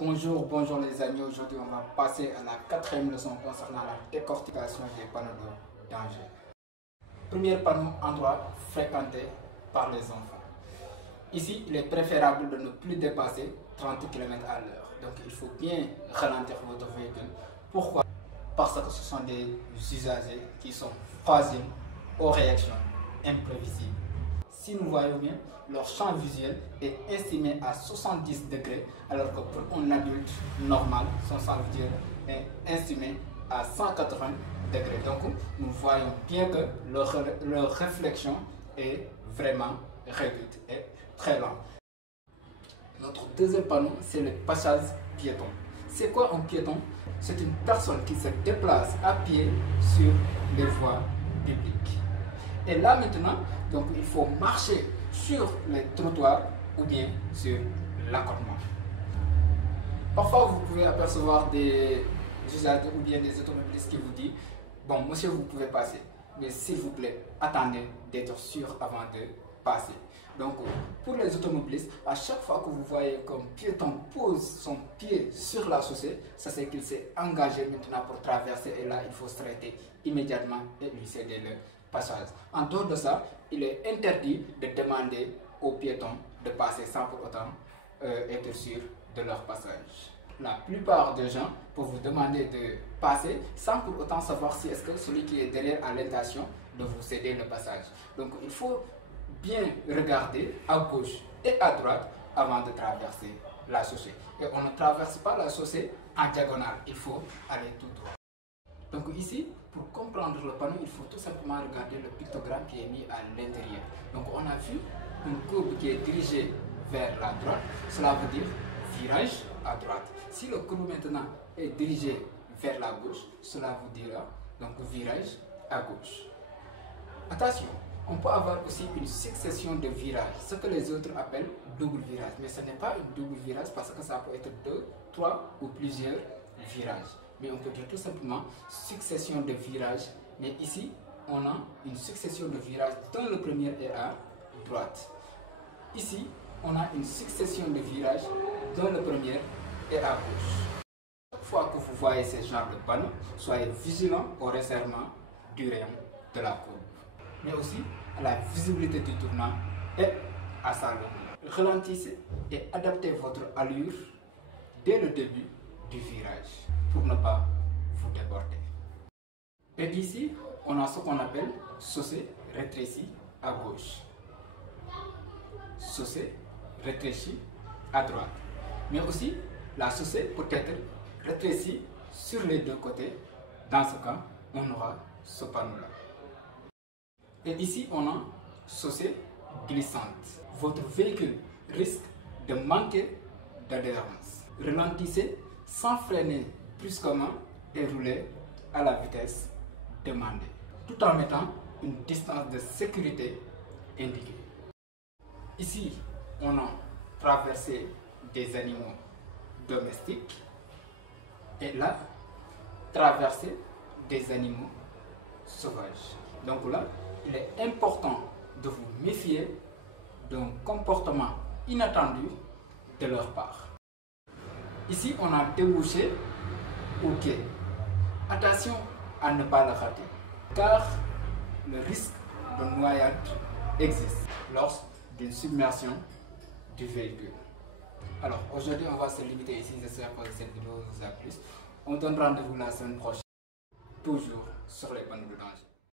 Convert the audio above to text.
Bonjour les amis, aujourd'hui on va passer à la quatrième leçon concernant la décortication des panneaux de danger. Premier panneau, endroit fréquenté par les enfants. Ici, il est préférable de ne plus dépasser 30 km à l'heure. Donc il faut bien ralentir votre véhicule. Pourquoi? Parce que ce sont des usagers qui sont fragiles aux réactions imprévisibles. Si nous voyons bien, leur champ visuel est estimé à 70 degrés, alors que pour un adulte normal, son champ visuel est estimé à 180 degrés. Donc, nous voyons bien que leur réflexion est vraiment réduite et très lente. Notre deuxième panneau, c'est le passage piéton. C'est quoi un piéton? C'est une personne qui se déplace à pied sur les voies publiques. Et là maintenant, donc, il faut marcher sur les trottoirs ou bien sur l'accotement. Parfois, vous pouvez apercevoir des usagers ou bien des automobilistes qui vous disent « Bon, monsieur, vous pouvez passer, mais s'il vous plaît, attendez d'être sûr avant de passer. » Donc, pour les automobilistes, à chaque fois que vous voyez qu'un piéton pose son pied sur la chaussée, ça c'est qu'il s'est engagé maintenant pour traverser et là, il faut s'arrêter immédiatement et lui céder le passage. En dehors de ça, il est interdit de demander aux piétons de passer sans pour autant être sûr de leur passage. La plupart des gens peuvent vous demander de passer sans pour autant savoir si est-ce que celui qui est derrière a l'intention de vous céder le passage. Donc il faut bien regarder à gauche et à droite avant de traverser la chaussée. Et on ne traverse pas la chaussée en diagonale, il faut aller tout droit. Donc ici, pour comprendre le panneau, il faut tout simplement regarder le pictogramme qui est mis à l'intérieur. Donc on a vu une courbe qui est dirigée vers la droite, cela veut dire virage à droite. Si le courbe maintenant est dirigé vers la gauche, cela vous dira donc virage à gauche. Attention, on peut avoir aussi une succession de virages, ce que les autres appellent double virage. Mais ce n'est pas une double virage parce que ça peut être 2, 3 ou plusieurs virages. Mais on peut dire tout simplement succession de virages. Mais ici, on a une succession de virages dont le premier est à droite. Ici, on a une succession de virages dont le premier est à gauche. Chaque fois que vous voyez ce genre de panneau, soyez vigilant au resserrement du rayon de la courbe, mais aussi à la visibilité du tournant et à sa longueur. Ralentissez et adaptez votre allure dès le début du virage pour ne pas vous déborder. Et ici, on a ce qu'on appelle chaussée rétrécie à gauche, chaussée rétrécie à droite. Mais aussi, la chaussée peut être rétrécie sur les deux côtés. Dans ce cas, on aura ce panneau-là. Et ici, on a chaussée glissante. Votre véhicule risque de manquer d'adhérence. Ralentissez sans freiner brusquement et rouler à la vitesse demandée, tout en mettant une distance de sécurité indiquée. Ici, on a traversé des animaux domestiques et là, traversé des animaux sauvages. Donc là, il est important de vous méfier d'un comportement inattendu de leur part. Ici, on a débouché au quai. Attention à ne pas le rater, car le risque de noyade existe lors d'une submersion du véhicule. Alors, aujourd'hui, on va se limiter ici. J'espère que cette vidéo vous a plu. On donne rendez-vous la semaine prochaine, toujours sur les panneaux de danger.